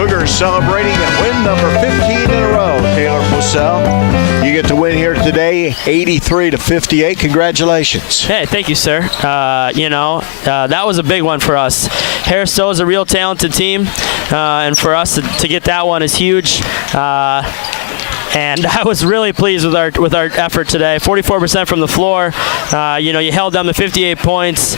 Cougars celebrating a win number 15 in a row. Taylor Purcell, you get the win here today, 83-58. Congratulations. Hey, thank you, sir. That was a big one for us. Harris Stowe is a real talented team, and for us to get that one is huge. And I was really pleased with our effort today. 44% from the floor. You held them to 58 points.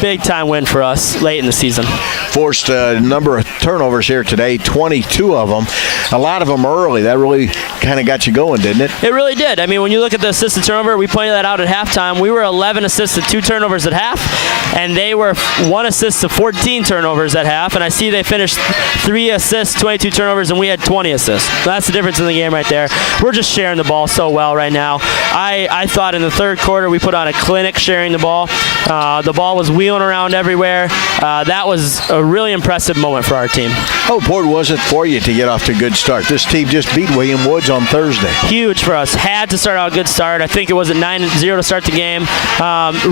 Big time win for us late in the season. Forced a number of turnovers here today, 22 of them. A lot of them early. That really kind of got you going, didn't it? It really did. I mean, when you look at the assisted turnover, we pointed that out at halftime. We were 11 assists to 2 turnovers at half, and they were 1 assist to 14 turnovers at half. And I see they finished 3 assists, 22 turnovers, and we had 20 assists. That's the difference in the game right there. We're just sharing the ball so well right now. I thought in the third quarter we put on a clinic sharing the ball. The ball was wheeling around everywhere. That was a really impressive moment for our team. How important was it for you to get off to a good start? This team just beat William Woods on Thursday. Huge for us. Had to start out a good start. I think it was at 9-0 to start the game.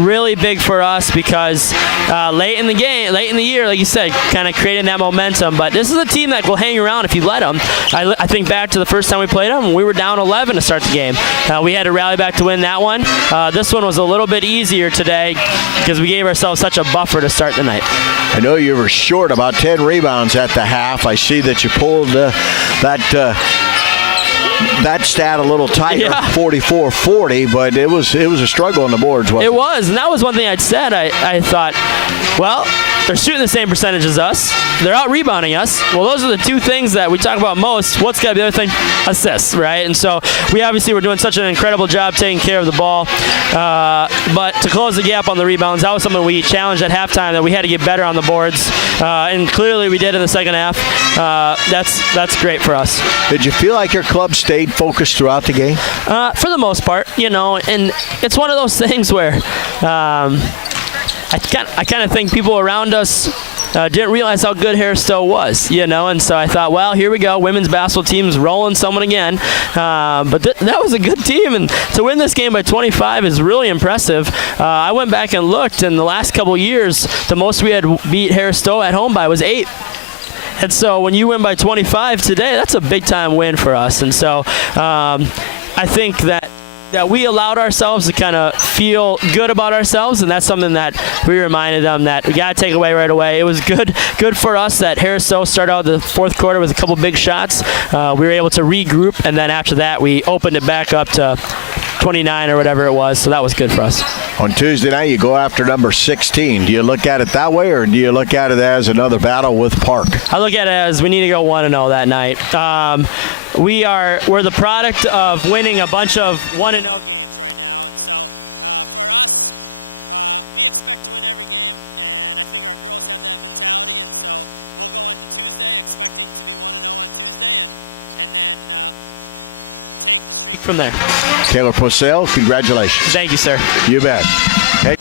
Really big for us because late in the year, like you said, kind of creating that momentum. But this is a team that will hang around if you let them. I think back to the first time we played them, we were down 11 to start the game. We had to rally back to win that one. This one was a little bit easier today because we gave ourselves such a buffer to start the night. I know you were short about 10 rebounds at the half. I see that you pulled that stat a little tighter, 44-40, but it was a struggle on the boards, wasn't it? It was, and that was one thing I'd said. I thought, well, they're shooting the same percentage as us. They're out-rebounding us. Well, those are the two things that we talk about most. What's got to be the other thing? Assists, right? And so we obviously were doing such an incredible job taking care of the ball. But to close the gap on the rebounds, that was something we challenged at halftime, that we had to get better on the boards. And clearly we did in the second half. That's great for us. Did you feel like your club stayed focused throughout the game? For the most part, and it's one of those things where I kind of think people around us didn't realize how good Harris Stowe was, and so I thought, well, here we go, women's basketball team's rolling someone again. But that was a good team, and to win this game by 25 is really impressive. I went back and looked, and the last couple years, the most we had beat Harris Stowe at home by was 8. And so when you win by 25 today, that's a big-time win for us. And so I think that we allowed ourselves to kind of feel good about ourselves, and that's something that we reminded them that we got to take away right away. It was good for us that Harris Stowe started out the fourth quarter with a couple big shots. We were able to regroup, and then after that we opened it back up to 29 or whatever it was, so that was good for us. On Tuesday night, you go after number 16. Do you look at it that way, or do you look at it as another battle with Park? I look at it as we need to go 1-0 that night. We're the product of winning a bunch of 1-0. From there. Taylor Purcell, congratulations. Thank you, sir. You bet. Hey.